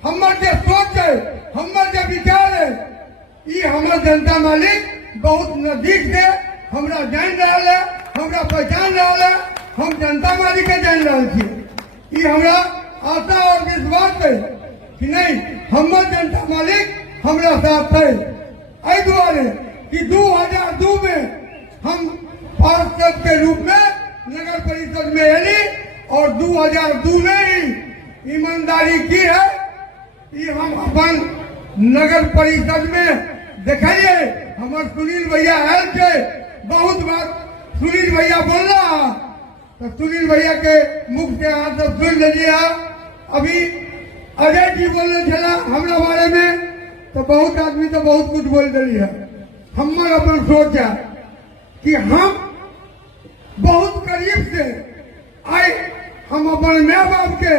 हमर जो सोच है, हमर जो विचार है, ये हमार जनता मालिक बहुत नजदीक से हमरा जान रहा है, हमरा पहचान रहा है, हम जनता मालिक के जान रहा थी। ये हमरा आशा और विश्वास है कि नहीं हमर जनता मालिक हमरा साथ है। ऐ दुआरे कि 2002 में हम पार्षद के रूप में नगर परिषद में एली और 2002 में ही ईमानदारी की है। ये हम अपन नगर परिषद में देखिए हमारे सुनील भैया आयल थे, बहुत बार सुनील भैया बोल रहा तो सुनील भैया के मुख से हाथ सुन लीजिए। अभी अजय जी बोलने चला हमारे बारे में तो बहुत आदमी तो बहुत कुछ बोल रही है। हमर अपन सोचा कि हम बहुत करीब से आए, हम अपन माँ बाप के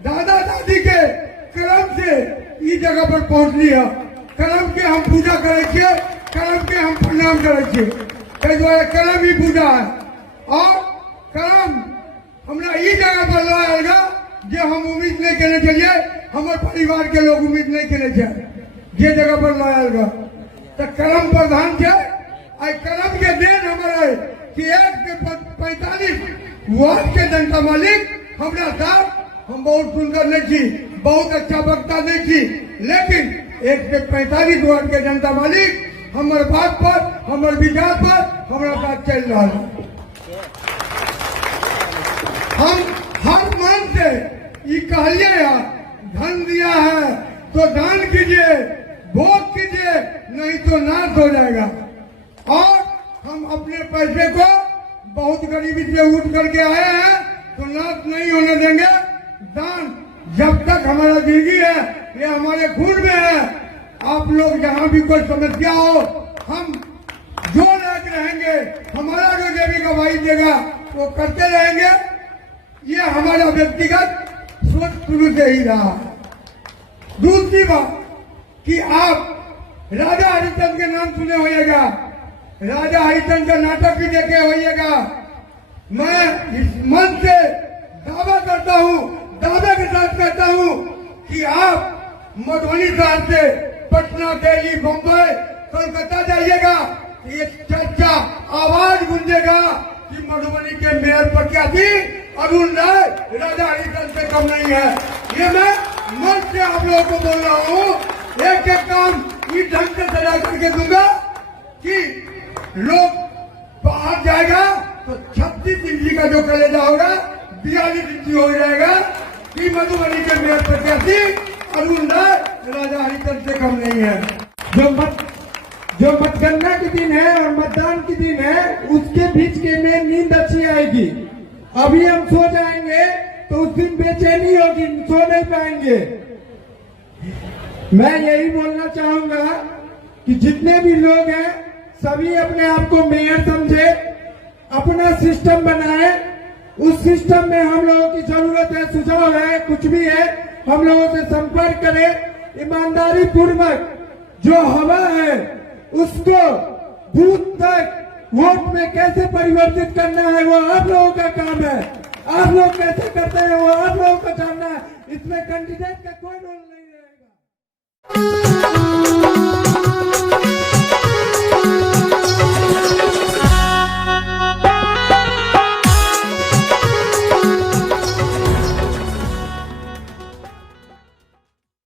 दादा दादी के कर्म से इस जगह पर पहुंच लिया। कर्म के हम पूजा करे छे, कर्म के हम प्रणाम करे छे। कर्म ही पूजा है और कर्म हमरा इस जगह पर लाएगा जो हम उम्मीद नहीं करने चलिए, हमारे परिवार के लोग उम्मीद नहीं करने चाहिए ये जगह पर लाएगा। तो कर्म प्रधान है, कर्म के देन हमारे कि 145 वार्ड के जनता मालिक हमरा साथ हम बहुत सुंदर नहीं थी, बहुत अच्छा वक्ता नहीं थी, लेकिन 145 वार्ड के जनता मालिक हमारे बात पर, हमारे विचार पर हमारा साथ चल रहा है। हम हर मन से ये कहलिए धन दिया है तो दान कीजिए, भोग कीजिए, नहीं तो नाश हो जाएगा। और हम अपने पैसे को बहुत गरीबी से उठ करके आए हैं तो नाश नहीं होने देंगे। दान जब तक हमारा जिंदगी है ये हमारे खून में है। आप लोग जहाँ भी कोई समस्या हो हम जो लायक रहेंगे, हमारा जो देवी गवाही देगा वो करते रहेंगे। ये हमारा व्यक्तिगत सोच शुरू से ही रहा। दूसरी बात कि आप राजा हरिश्चंद्र के नाम सुने होइएगा, राजा हरिश्चंद्र का नाटक भी देखे होइएगा। मैं इस मन से दावा करता हूँ, दावे के साथ कहता हूँ कि आप मधुबनी शहर से पटना, दिल्ली, बम्बई, कोलकाता जाइएगा, ये चर्चा आवाज गूंजेगा कि मधुबनी के मेयर प्रत्याशी अरुण राय राजा हरिश्चंद्र से कम नहीं है। ये मैं मन से आप लोगों को बोल रहा हूँ। एक एक काम इस ढंग से सजा करके दूंगा कि लोग बाहर जाएगा तो 36 इंची का जो कलेजा होगा 42 इंची हो जाएगा कि मधुबनी के मेयर प्रत्याशी अरुण राय राजा हरिश्चंद्र से कम नहीं है। जो मतगणना के दिन है और मतदान के दिन है उसके बीच के में नींद अच्छी आएगी। अभी हम सो जाएंगे तो उस दिन बेचैनी होगी, सो नहीं पाएंगे। मैं यही बोलना चाहूंगा कि जितने भी लोग हैं सभी अपने आप को मेयर समझे, अपना सिस्टम बनाए। उस सिस्टम में हम लोगों की जरूरत है, सुझाव है, कुछ भी है हम लोगों से संपर्क करें। ईमानदारी पूर्वक जो हवा है उसको बूथ तक वोट में कैसे परिवर्तित करना है वो आप लोगों का काम है। आप लोग कैसे करते हैं वो आप लोगों को जानना है। इसमें कैंडिडेट का कोई रोल नहीं रहेगा।